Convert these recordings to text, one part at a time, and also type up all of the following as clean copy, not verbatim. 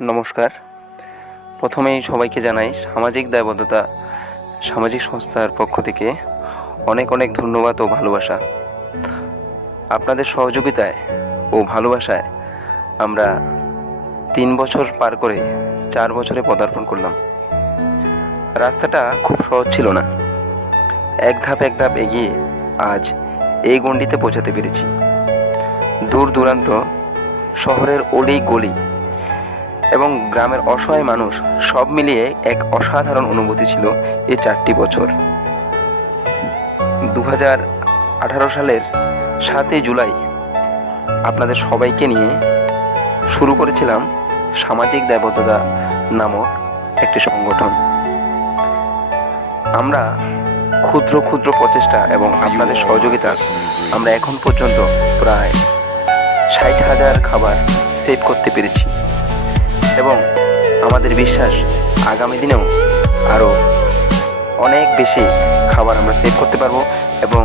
নমস্কার। প্রথমেই সবাইকে জানাই সামাজিক দায়বদ্ধতা সামাজিক সংস্থার পক্ষ থেকে অনেক অনেক ধন্যবাদ ও ভালোবাসা। আপনাদের সহযোগিতায় ও ভালোবাসায় আমরা 3 বছর পার করে 4 বছরে পদার্পণ করলাম। রাস্তাটা খুব সহজ ছিল না। এক ধাপ এগিয়ে আজ এই গণ্ডিতে পৌঁছাতে পেরেছি। দূর দূরান্ত, শহরের অলি গলি এবং গ্রামের অসহায় মানুষ সব মিলিয়ে এক অসাধারণ অনুভূতি ছিল এই 4টি বছর। 2018 সালের 7 জুলাই আপনাদের সবাইকে নিয়ে শুরু করেছিলাম সামাজিক দায়বদ্ধতা নামক একটি সংগঠন। আমরা ক্ষুদ্র ক্ষুদ্র প্রচেষ্টা এবং আপনাদের সহযোগিতা আমরা এখন পর্যন্ত প্রায় 60,000 খাবার সেভ করতে পেরেছি এবং আমাদের বিশ্বাস আগামী দিনেও আরও অনেক বেশি খাবার আমরা সেভ করতে পারবো এবং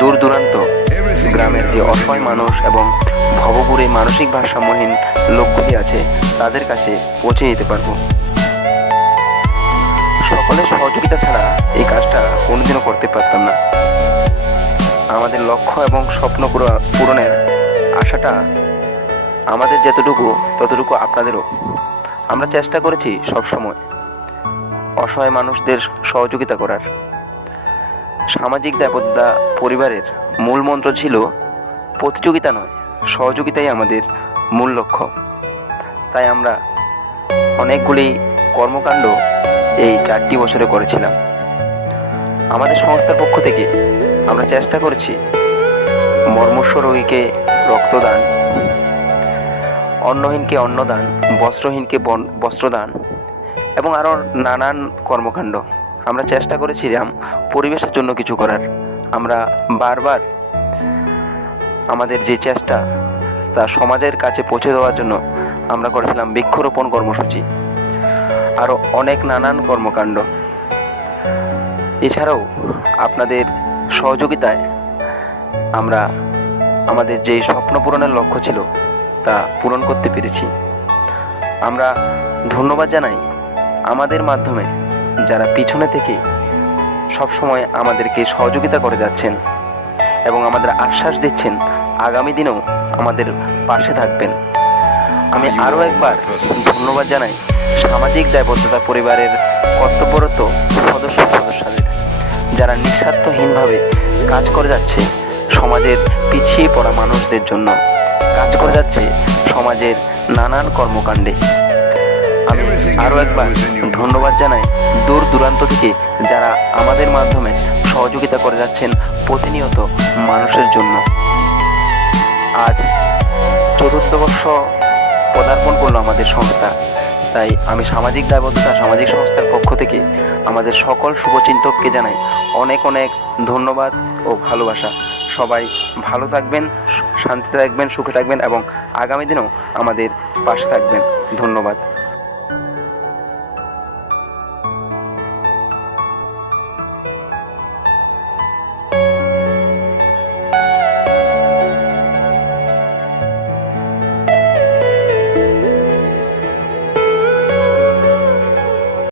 দূর দূরান্ত গ্রামের যে অসহায় মানুষ এবং ভবঘুরে মানসিক ভারসাম্যহীন লোকগুলি আছে তাদের কাছে পৌঁছে যেতে পারবো। সকলের সহযোগিতা ছাড়া এই কাজটা কোনোদিনও করতে পারতাম না। আমাদের লক্ষ্য এবং স্বপ্ন পূরণের আশাটা আমাদের যতটুকু ততটুকু আপনাদেরও। আমরা চেষ্টা করেছি সবসময় অসহায় মানুষদের সহযোগিতা করার। সামাজিক দায়বদ্ধতা পরিবারের মূল মন্ত্র ছিল প্রতিযোগিতা নয়, সহযোগিতাই আমাদের মূল লক্ষ্য। তাই আমরা অনেকগুলি কর্মকাণ্ড এই 4টি বছরে করেছিলাম। আমাদের সংস্থার পক্ষ থেকে আমরা চেষ্টা করেছি মর্মস্ব রোগীকে রক্তদান, অন্নহীনকে অন্নদান, বস্ত্রহীনকে বস্ত্রদান এবং আরও নানান কর্মকাণ্ড। আমরা চেষ্টা করেছিলাম পরিবেশের জন্য কিছু করার। আমরা বারবার আমাদের যে চেষ্টা তা সমাজের কাছে পৌঁছে দেওয়ার জন্য আমরা করেছিলাম বৃক্ষরোপণ কর্মসূচি, আরও অনেক নানান কর্মকাণ্ড। এছাড়াও আপনাদের সহযোগিতায় আমরা আমাদের যেই স্বপ্ন পূরণের লক্ষ্য ছিল তা পূরণ করতে পেরেছি। আমরা ধন্যবাদ জানাই আমাদের মাধ্যমে যারা পিছনে থেকে সবসময় আমাদেরকে সহযোগিতা করে যাচ্ছেন এবং আমাদের আশ্বাস দিচ্ছেন আগামী দিনেও আমাদের পাশে থাকবেন। আমি আরও একবার ধন্যবাদ জানাই সামাজিক দায়বদ্ধতা পরিবারের কর্তব্যরত সদস্যদের, যারা নিঃস্বার্থহীনভাবে কাজ করে যাচ্ছে সমাজের পিছিয়ে পড়া মানুষদের জন্য, কাজ করে যাচ্ছে সমাজের নানান কর্মকাণ্ডে। আমি আরও একবার ধন্যবাদ জানাই দূর দূরান্ত থেকে যারা আমাদের মাধ্যমে সহযোগিতা করে যাচ্ছেন প্রতিনিয়ত মানুষের জন্য। আজ 4র্থ বর্ষ পদার্পণ করলো আমাদের সংস্থা। তাই আমি সামাজিক দায়বদ্ধতা সামাজিক সংস্থার পক্ষ থেকে আমাদের সকল শুভচিন্তককে জানাই অনেক অনেক ধন্যবাদ ও ভালোবাসা। সবাই ভালো থাকবেন, শান্তিতে থাকবেন, সুখে থাকবেন এবং আগামী দিনেও আমাদের পাশে থাকবেন। ধন্যবাদ।